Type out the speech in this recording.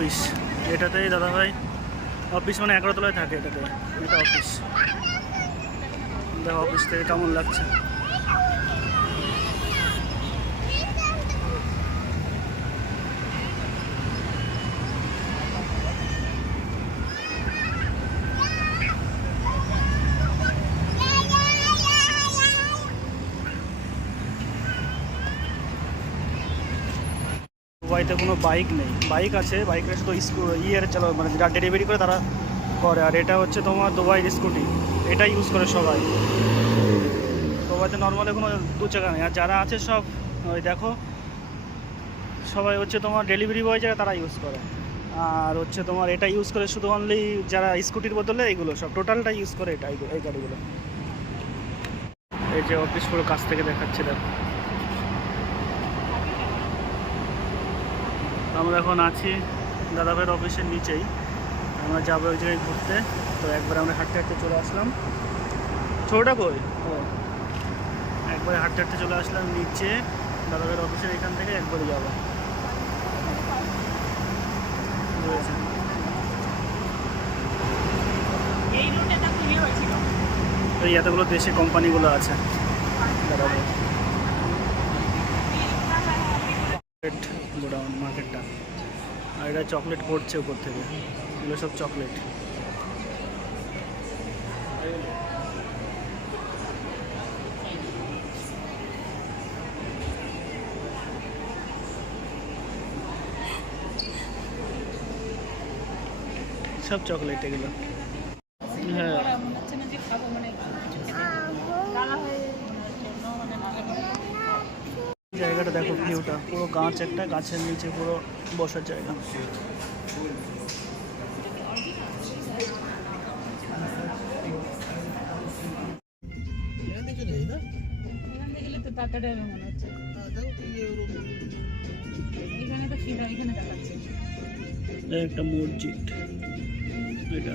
Office এটাতেই দাদাভাই office মানে 11 তলায় থাকে এটাতে। এটা অফিস, দেখো অফিস থেকে কেমন লাগছে। দুবাইতে কোনো বাইক নেই, বাইক আছে, বাইকের শুধু ইয়ের চালা মানে যারা ডেলিভারি করে তারা করে। আর এটা হচ্ছে তোমার দুবাইয়ের স্কুটি, এটা ইউজ করে সবাই। দুবাইতে নর্মালি কোনো দু চাকা নেই। আর যারা আছে সব ওই দেখো সবাই হচ্ছে তোমার ডেলিভারি বয় যারা তারা ইউজ করে। আর হচ্ছে তোমার এটা ইউজ করে শুধু অনলি যারা স্কুটির বদলে এইগুলো সব টোটালটা ইউজ করে এটা, এই গাড়িগুলো। এই যে অফিস পুরো কাছ থেকে দেখাচ্ছে দেখো। আমরা এখন আছি দাদাভাইয়ের অফিসের নিচেই, আমরা যাবো ওই জায়গায় ঘুরতে। তো একবার আমরা হাঁটতে হাঁটতে চলে আসলাম। ছোটোটা কই ও, একবারে হাঁটতে হাঁটতে চলে আসলাম নিচে দাদাভাইয়ের অফিসের এখান থেকে একবারে যাবো। এই এতগুলো দেশে কোম্পানিগুলো আছে দাদাভাই। গোডাউন মার্কেটটা, আর এটা চকলেট পড়ছে উপর থেকে, এগুলো সব চকলেট। সব চকলেট এগুলো। হ্যাঁ জায়গাটা দেখো, ভিউটা পুরো গাছ, একটা গাছের নিচে পুরো বসার জায়গা। একটা মসজিদ এটা।